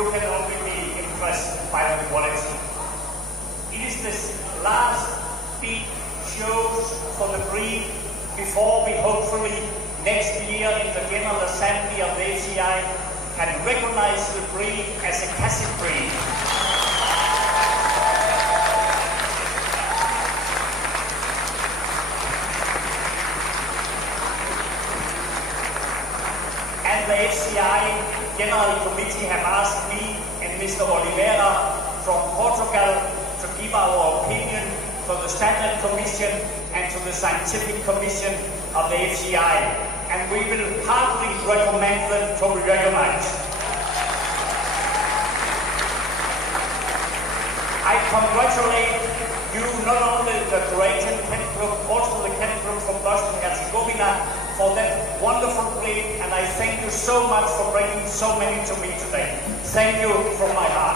you can only be impressed by the quality. It is this last big shows for the breed before we hopefully next year in the General Assembly of the FCI can recognize the breed as a classic breed. And the FCI General Committee have asked me and Mr. Oliveira from Portugal to give our opinion to the Standard Commission and to the Scientific Commission of the FCI. And we will heartily recommend them to be recognized. I congratulate you, not only the Croatian Kennel Club, also the Kennel Club from Bosnia and Herzegovina, for that wonderful breed, and I thank you so much for bringing so many to me today. Thank you from my heart.